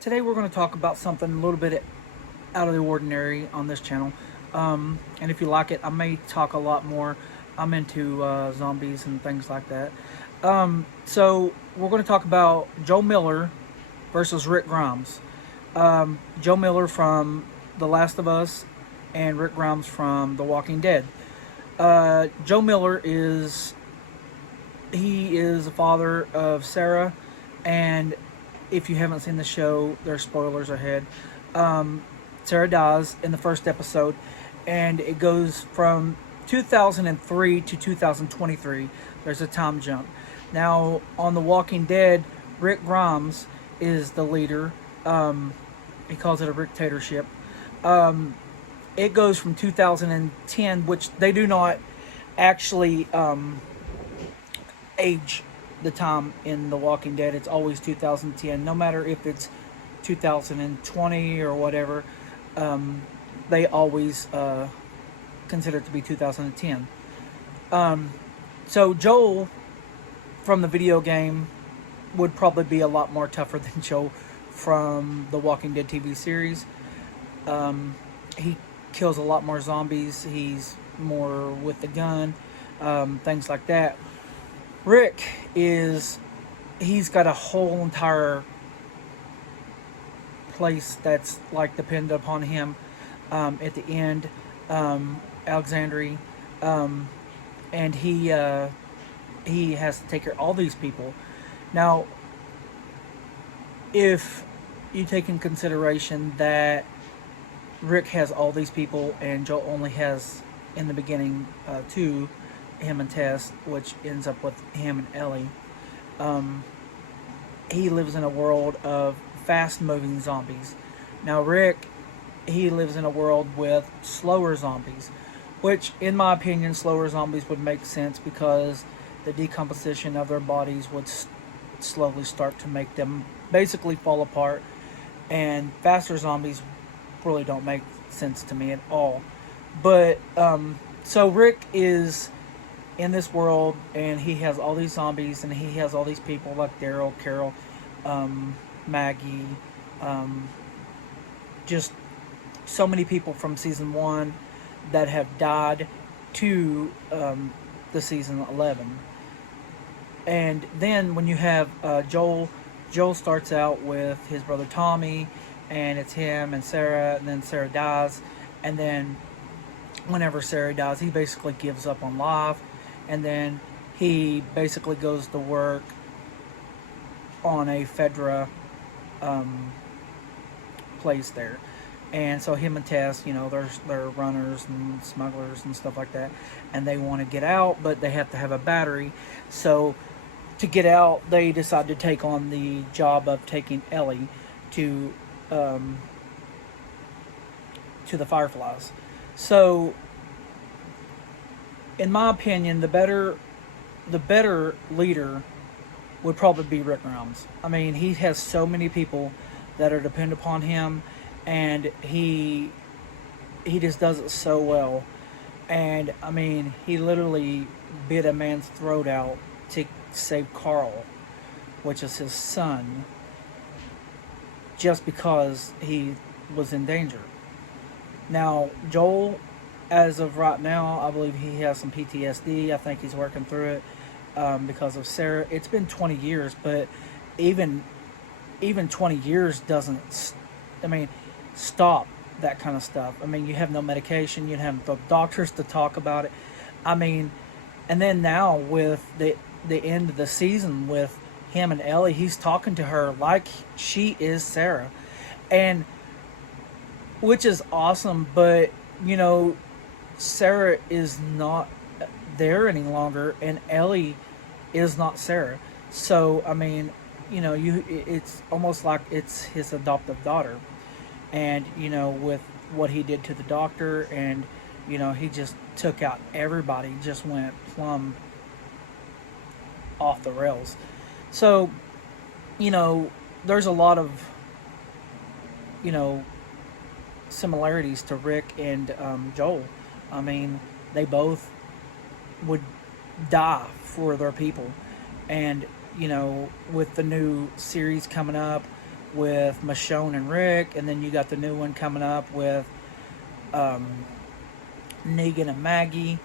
Today we're going to talk about something a little bit out of the ordinary on this channel. And if you like it, I may talk a lot more. I'm into zombies and things like that. So we're going to talk about Joel Miller versus Rick Grimes. Joel Miller from The Last of Us and Rick Grimes from The Walking Dead. Joe Miller is the father of Sarah, and if you haven't seen the show, there's spoilers ahead. Sarah dies in the first episode, and it goes from 2003 to 2023. There's a time jump. Now, on The Walking Dead, Rick Grimes is the leader. He calls it a dictatorship. It goes from 2010, which they do not actually age the time in The Walking Dead. It's always 2010, no matter if it's 2020 or whatever. They always consider it to be 2010. So Joel from the video game would probably be a lot more tougher than Joel from the Walking Dead TV series. He kills a lot more zombies. He's more with the gun, things like that. Rick he's got a whole entire place that's like dependent upon him. At the end, Alexandria, and he has to take care of all these people. Now, if you take in consideration that Rick has all these people and Joel only has in the beginning two, him and Tess, which ends up with him and Ellie. He lives in a world of fast-moving zombies. Now Rick, he lives in a world with slower zombies, which in my opinion slower zombies would make sense because the decomposition of their bodies would slowly start to make them basically fall apart, and faster zombies really don't make sense to me at all. But so Rick is in this world, and he has all these zombies, and he has all these people like Daryl, Carol, Maggie, just so many people from season 1 that have died to the season 11. And then when you have Joel starts out with his brother Tommy, and it's him and Sarah, and then Sarah dies, and then whenever Sarah dies, he basically gives up on life, and then he basically goes to work on a Fedra place there. And so him and Tess, they're runners and smugglers and stuff like that, and they want to get out, but they have to have a battery. So to get out, they decide to take on the job of taking Ellie to the Fireflies. So, in my opinion, the better leader would probably be Rick Grimes. I mean, he has so many people that are dependent upon him, and he just does it so well. And I mean, he literally bit a man's throat out to save Carl, which is his son, just because he was in danger. Now, Joel, as of right now, I believe he has some PTSD. I think he's working through it because of Sarah. It's been 20 years, but even 20 years doesn't, stop that kind of stuff. I mean, you have no medication. You have the doctors to talk about it. I mean, and then now with the end of the season with him and Ellie, he's talking to her like she is Sarah, and which is awesome. But Sarah is not there any longer, and Ellie is not Sarah. So I mean, it's almost like it's his adoptive daughter, and with what he did to the doctor, and he just took out everybody, just went plumb off the rails. So there's a lot of similarities to Rick and Joel. I mean, they both would die for their people, and with the new series coming up with Michonne and Rick, and then you got the new one coming up with Negan and Maggie,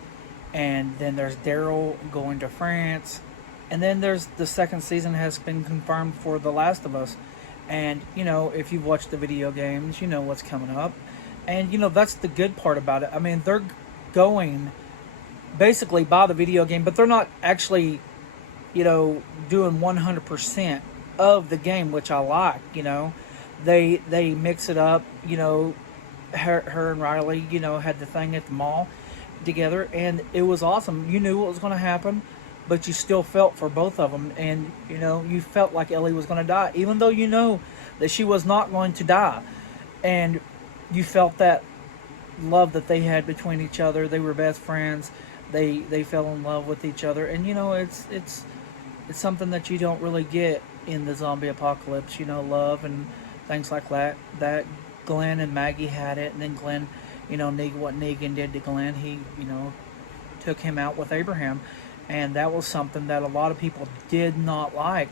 and then there's Daryl going to France, and then there's the second season has been confirmed for The Last of Us, and if you've watched the video games, you know what's coming up, and that's the good part about it. I mean, they're going basically by the video game, but they're not actually doing 100% of the game, which I like. They mix it up. Her and Riley, had the thing at the mall together, and it was awesome. You knew what was going to happen, but you still felt for both of them, and you felt like Ellie was going to die, even though you know that she was not going to die, and you felt that love that they had between each other. They were best friends. They fell in love with each other, and it's something that you don't really get in the zombie apocalypse. Love and things like that Glenn and Maggie had it, and then Glenn, what Negan did to Glenn, he, took him out with Abraham, and that was something that a lot of people did not like.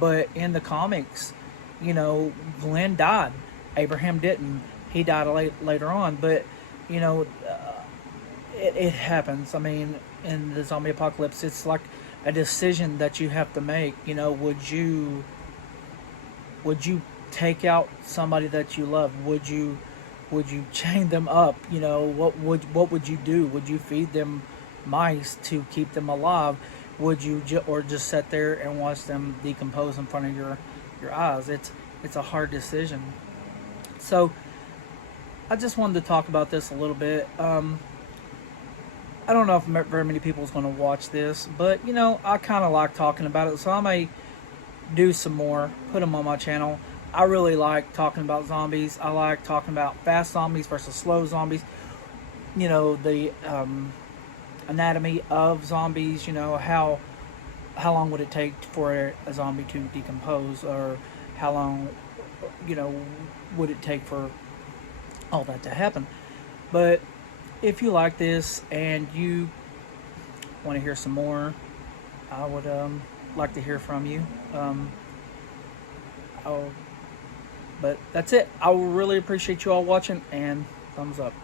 But in the comics, Glenn died, Abraham didn't. He died later on, but it happens. I mean, in the zombie apocalypse, it's like a decision that you have to make. Would you take out somebody that you love? Would you chain them up? What would you do? Would you feed them mice to keep them alive? Would you or just sit there and watch them decompose in front of your eyes? It's a hard decision. So I just wanted to talk about this a little bit. I don't know if very many people is going to watch this, but I kind of like talking about it, so I may do some more, put them on my channel. I really like talking about zombies. I like talking about fast zombies versus slow zombies. The anatomy of zombies. How long would it take for a zombie to decompose, or how long would it take for all that to happen. But if you like this and you want to hear some more, I would like to hear from you. But that's it. I really appreciate you all watching, and thumbs up.